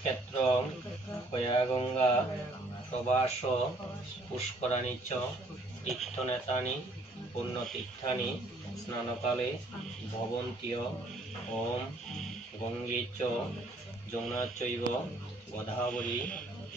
ক্ষেত্রং ক্ষয়া গঙ্গা প্রবাস পুষ্করাণি চ তীর্থনেতানি পুণ্যতীর্থানি স্নানকালে ভবন্ত্যঃ। ওম গঙ্গে চ যমুনা চৈব গোদাবরী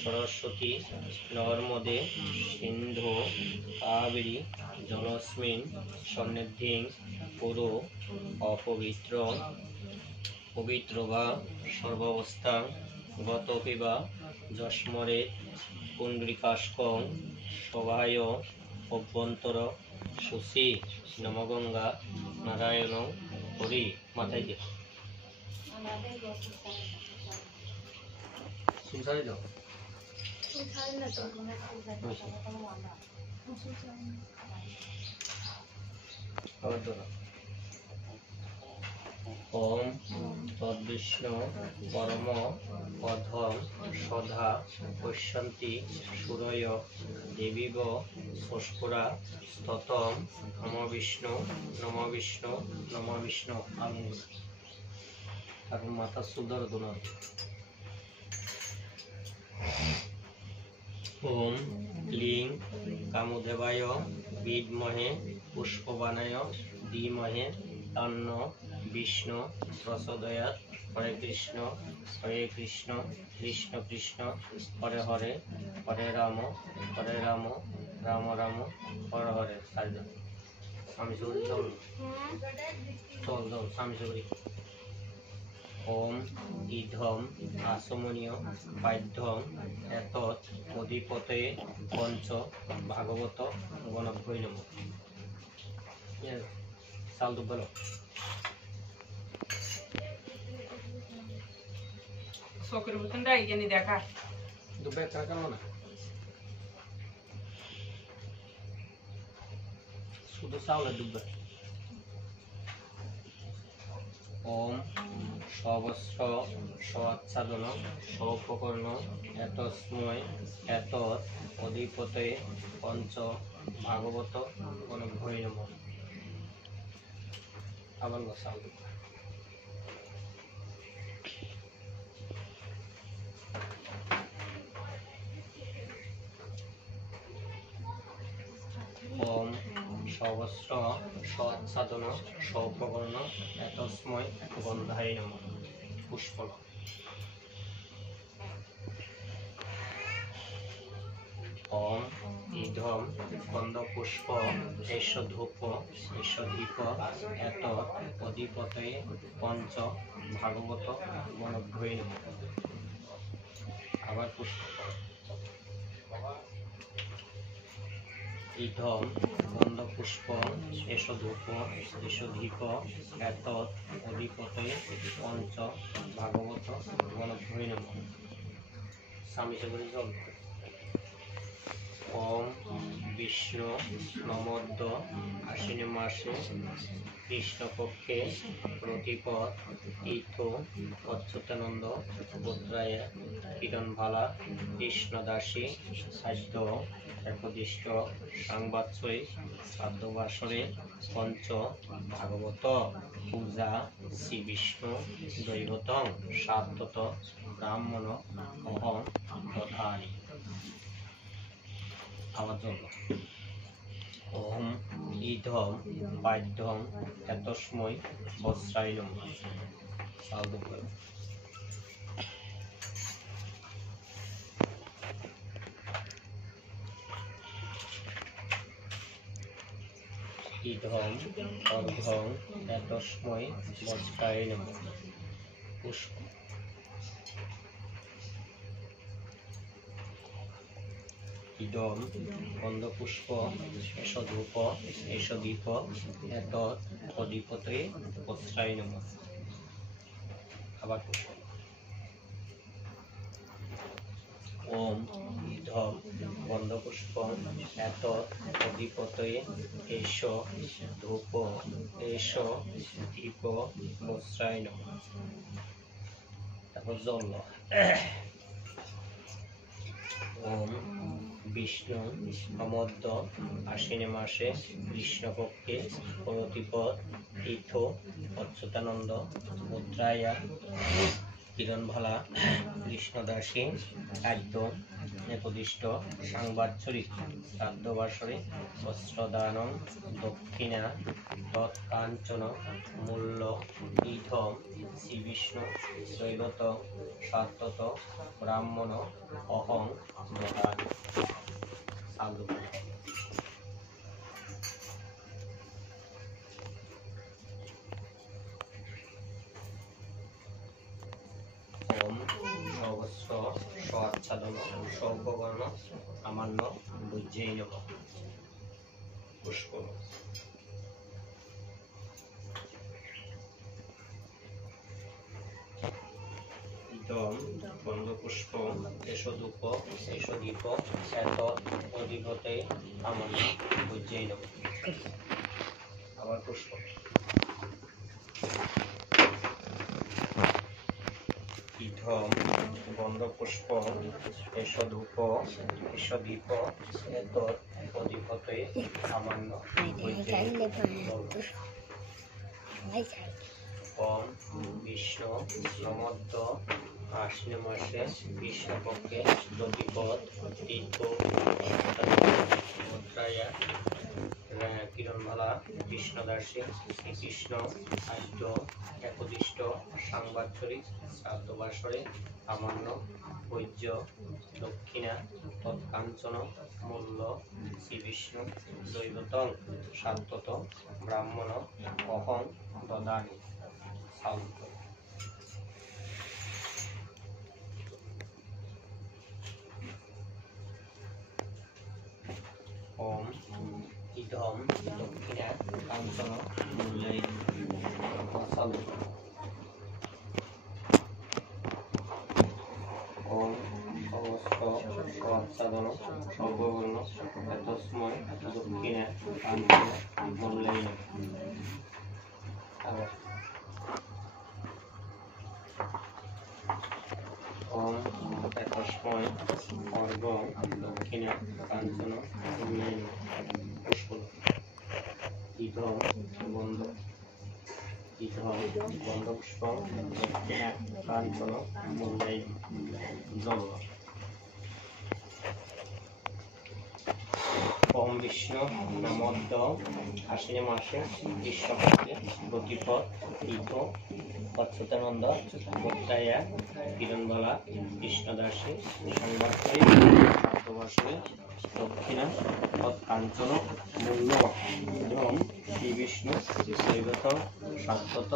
সরস্বতী নর্মদে সিন্ধু কাবেরী জলস্মিন সন্নিধিং কুরু অপবিত্র পবিত্র বা সর্বাবস্থাং গতোপি বা যস্মরেৎ পুণ্ডরিকাক্ষং শোভায় অভ্যন্তর শুচি নমগঙ্গা নারায়ণ হরি। মাথায় দিয়ে সুসারি দাও। আবার ধরো। ওম তদ্বিষ্ণু পরম পদম সদা পশ্যন্তি সুরয় দেবীব ষষ্পুরা স্ততম নম বিষ্ণু নম বিষ্ণু নম বিষ্ণু। আর মাথা সুন্দর দোনা। ওম ক্লিং কামদেবায় বিদ্মহে পুষ্পবানায় ধীমহে তন্ন বিষ্ণু প্রচোদয়াৎ। হরে কৃষ্ণ কৃষ্ণ কৃষ্ণ হরে হরে হরে রাম রাম রাম হরে হরে। স্বামী সৌরি চল স্বামী সৌরি। ওম ইধম আসমনীয় পাঠ্যম এতৎ অধিপতে পঞ্চ ভাগবত গণভ্যৈ নমঃ। চাল তো বলো চোখের মতন রাইজানি দেখা দুবে কেমন না শুধু চাউলের ডুববে। ওম সবস্র স্বাচ্ছাদন সৌপকর্ণ এতস্মৈ এতৎ অধিপতে পঞ্চ ভাগবত গণভ্যৈ নমঃ। আবার চাউল ওম সবস্র স্বাচ্ছাদন সৌপকর্ণ এতস্মৈ গন্ধায় নমঃ। পুষ্পল। ওম ইধম গন্ধপুষ্প এষ ধূপ এষ দীপ এতৎ অধিপতে পঞ্চ ভাগবত গণভ্যৈ নমঃ। আবার পুষ্প। ইধম গন্ধপুষ্প এষ ধূপ এষ দীপ এতৎ অধিপতে পঞ্চ ভাগবত গণভ্যৈ নমঃ। স্বামী সবরি জল। ওম বিষ্ণু নমোদ্য আশ্বিনী মাসে কৃষ্ণপক্ষে প্রতিপদ তীর্থ অচ্যুতানন্দ পুত্রায় কিরণভালা কৃষ্ণদাসী সাধ্য একদিষ্ট সাংবাৎসই শ্রাদ্ধবাসরে পঞ্চ ভাগবত পূজা শ্রী বিষ্ণু দৈবতং সাধ্যত ব্রাহ্মণ অহং দধামি। আমার জন্য ওম ইধম পাঠ্যম এতস্মৈ বস্ত্রায় নমঃ। ইধম অর্ঘ্যং এতস্মৈ বস্ত্রায় নমঃ। পুষ্প। ইদম গন্ধপুষ্প এষ ধূপ এষ দীপ এতৎ অধিপতে বস্ত্রায় নমঃ। আবার পুষ্প। ওম ইধম গন্ধপুষ্প এতৎ অধিপতে এষ ধূপ এষ দীপ বস্ত্রায় নমঃ। তারপর জল। ওম বিষ্ণু নমোদ্য আশ্বিনী মাসে কৃষ্ণপক্ষে প্রতিপদ তীর্থ অচ্যুতানন্দ মুদ্রায়া কিরণভালা কৃষ্ণদাসী খাদ্য নেপদিষ্ট সাংবাৎসরিক শ্রাদ্ধবাসরে বস্ত্রদানং দক্ষিণা তৎকাঞ্চন মূল্য ইধম শ্রীবিষ্ণু দৈবত সাত্তত ব্রাহ্মণ অহং দদামি। সাধু ওম সহস্র স্বাচ্ছাদন সৌপবর্ণ সামান্য বুঝেই নম। পুষ্প ইদম গন্ধপুষ্প এষদূপ এষদীপ এত অধিপতে সামান্য বুঝেই নম। আবার পুষ্প ইধম গন্ধপুষ্প এষদূপ এষদীপ এত অধিপতে সামান্য বুঝেই নম। ওম বিষ্ণু সমদ্র আশ্বিন মাসে কৃষ্ণপক্ষে প্রতিপদ তীর্থ মুদ্রায়া কিরণমালা কৃষ্ণদাসী শ্রীকৃষ্ণ খাদ্য একদিষ্ট সাংবাৎসরিক শ্রাদ্ধবাসরে সামান্য ভোজ্য দক্ষিণা তৎকাঞ্চন মূল্য শ্রীবিষ্ণু দৈবতং সাত্তত ব্রাহ্মণ অহং দদামি। সাধু ওম ইদম দক্ষিণা কাঞ্চন মূল্যৈ। সাধু ওম সহস্র স্বাচ্ছাদন সর্ববর্ণ এতস্মৈ দক্ষিণা কাঞ্চন মূল্যৈ। ওম তস্মৈ অর্ঘ দক্ষিণা কাঞ্চন মূল্যৈ। পুষ্প ইধম গন্ধ ইধম গন্ধপুষ্প দক্ষিণা কাঞ্চন মূল্যৈ। জল ওম বিষ্ণু নমদ্য আশ্বিন মাসে কৃষ্ণপক্ষে প্রতিপদ তীর্থ অচ্যুতানন্দ গোত্রায়া কিরণবালা কৃষ্ণদাসী সংবাদে সাধুবাসরে দক্ষিণা তৎকাঞ্চন মূল্য ইদম শ্রীবিষ্ণু দৈবত সাত্তত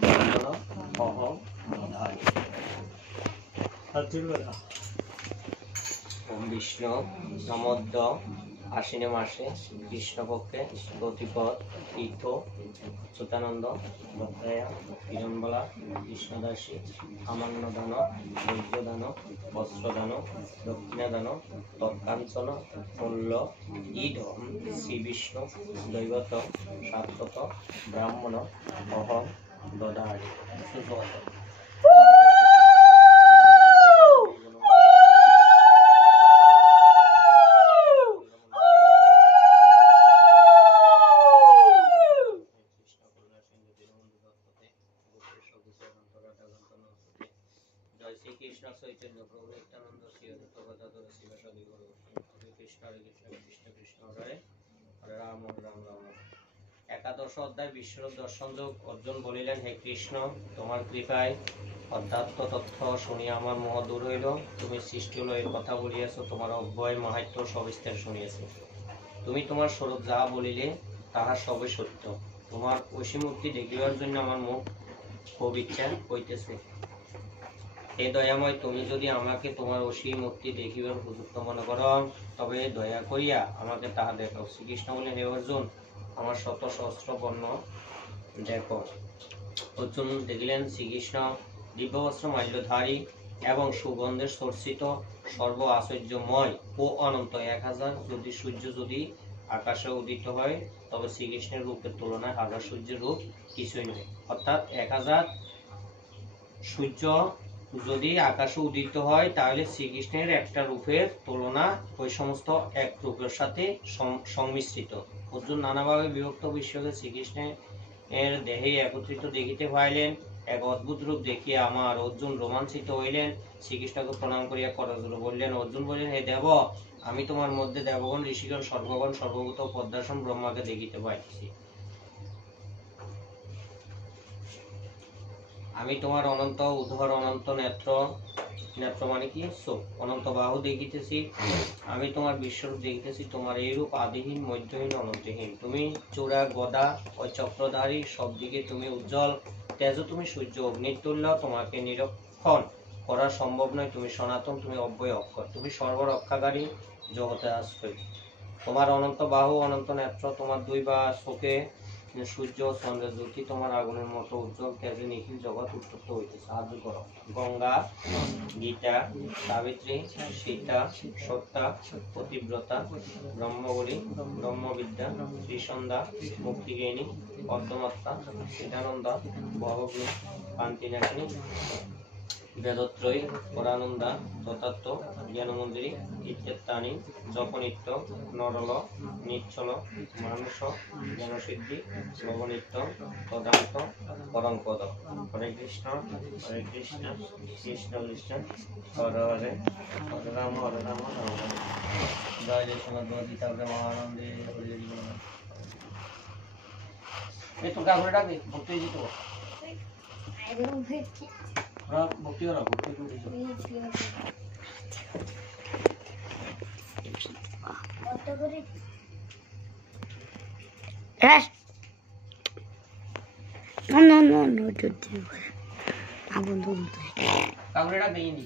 ব্রাহ্মণ অহং দদামি। ওম বিষ্ণু নমদ্য আশ্বিন মাসে কৃষ্ণপক্ষে প্রতিপদ তীর্থ অচ্যুতানন্দ গোত্রায়া কিরণবালা কৃষ্ণদাসী সামান্য দান বৈদ্য দান বস্ত্রদান দক্ষিণাদান তৎকাঞ্চন মূল্য ইদম শ্রীবিষ্ণু দৈবত সাত্তত ব্রাহ্মণ অহং দদামি। জয় শ্রীকৃষ্ণ চৈতন্য প্রভু নিত্যানন্দ শ্রী অদ্বৈত গদাধর শিবাসাদি গুরু কৃষ্ণ হরে কৃষ্ণ কৃষ্ণ কৃষ্ণ হরে হরে রাম রাম রাম। একাদশ অধ্যায় বিশ্বরূপ দর্শন যোগ। অর্জুন বলিলেন, হে কৃষ্ণ, তোমার কৃপায় অধ্যাত্ম তথ্য শুনিয়া আমার মোহ দূর হইল। তুমি সৃষ্টি লয়ের কথা বলিয়াছ, তোমার অব্যয় মাহাত্ম্য সবিস্তার শুনিয়াছ। তুমি তোমার স্বরূপ যাহা বলিলে তাহা সবই সত্য। তোমার অসীমূর্তি দেখিবার জন্য আমার মুখ খুব ইচ্ছা হইতেছে। হে দয়াময়, তুমি যদি আমাকে তোমার অসীম মূর্তি দেখিবার উপযুক্ত মনে করো, তবে দয়া করিয়া আমাকে তাহা দেখাও। শ্রীকৃষ্ণ বলেন, হে অর্জুন, আমার শত সহস্র বর্ণ দেখো। অর্জুন দেখিলেন শ্রীকৃষ্ণ দিব্যবস্ত্র মাল্যধারী এবং সুগন্ধের সর্ষিত সর্ব আশ্চর্যময় ও অনন্ত 1000 যদি সূর্য যদি আকাশে উদিত হয়, তবে শ্রীকৃষ্ণের রূপের তুলনায় 1000 সূর্যের রূপ কিছুই নয়। অর্থাৎ 1000 সূর্য যদি আকাশে উদিত হয়, তাহলে শ্রীকৃষ্ণের একটা রূপের তুলনা ওই সমস্ত এক রূপের সাথে সংমিশ্রিত। অর্জুন নানাভাবে বিভক্ত বিশ্বকে শ্রীকৃষ্ণের দেহে একত্রিত দেখিতে পাইলেন এক অদ্ভুত রূপ দেখিয়া আমার অর্জুন রোমাঞ্চিত হইলেন। শ্রীকৃষ্ণকে প্রণাম করিয়া করজোড়ে বললেন, অর্জুন বললেন, হে দেব, আমি তোমার মধ্যে দেবগণ, ঋষিগণ, সর্বগণ, সর্বভূত পদ্মাসন ব্রহ্মাকে দেখিতে পাইতেছি। আমি তোমার অনন্ত উদর, অনন্ত নেত্র, নেত্র মানে কি চোখ, অনন্ত বাহু দেখিতেছি। আমি তোমার বিশ্বরূপ দেখিতেছি। তোমার এই রূপ আদিহীন, মধ্যহীন, অনন্তহীন। তুমি চূড়া, গদা ও চক্রধারী, সব দিকে তুমি উজ্জ্বল তেজ, তুমি সূর্য, অগ্নির তুল্য। তোমাকে নিরীক্ষণ করা সম্ভব নয়। তুমি সনাতন, তুমি অব্যয় অক্ষর, তুমি সর্বরক্ষাকারী, জগতের আশ্রয়। তোমার অনন্ত বাহু, অনন্ত নেত্র, তোমার দুই বা চোখে সূর্য ও চন্দ্রের জ্যোতি, তোমার আগুনের মতো উজ্জ্বল তেজে নিখিল জগৎ উত্তপ্ত হইতেছে। সাহায্য করো। গঙ্গা, গীতা, সাবিত্রী, সীতা, সত্যা, পতিব্রতা, ব্রহ্মবলী, ব্রহ্মবিদ্যা, ত্রিসন্ধ্যা, মুক্তিগিনী, পদ্মমাত্রা, সিদ্ধানন্দা, বহগুণ, কান্তিনাশিনী, বেদত্রয়ী, পরানন্দা, তথাত্ম, জ্ঞানমন্দিরী ইত্যাত্তানি, জপনিত্য, নরল, নিচ্ছল, মানস, জ্ঞানসিদ্ধি, লবনিত্য, তদান্ত, পরমপদ। হরে কৃষ্ণ কৃষ্ণ কৃষ্ণ, হরে হরে, হরে রাম রাম রাম। জয় জয় শ্রীমদ্ গীতা প্রেমানন্দে হরি হরি বল। এই তো গাগুলো ডাকে ভক্তি দিত, ভক্তি করা, ভক্তি করে No, কাগুলো ডাকে ইনি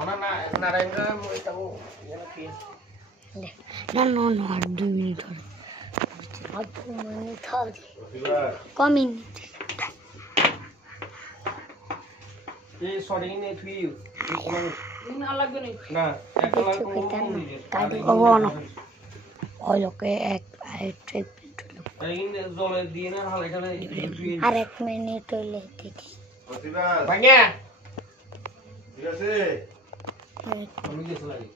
ওনা নারায়ণরা মইতাবো যেন কি no, 2 minutes. 2 minutes. Coming. এই সরি নে তুই না লাগবে না না একটা লাখ ওই লোকে এক এই জলে দিয়ে না হালে গেলে আর 1 মিনিট হইলে দেখি ভাঙা ঠিক আছে আমি গেছ লাগি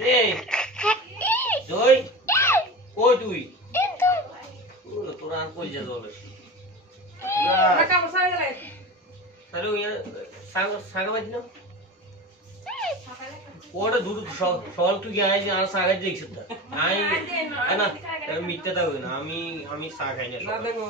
না জয় কই তুই তোরা আর কই যা জলে টাকা বসাই গেলে তাহলে ওই সাগা বাজি না ওটা দূর সল তুই আই আর সাগা দেখছ না আই না মিথ্যা তা না আমি চা খাই না না দেখো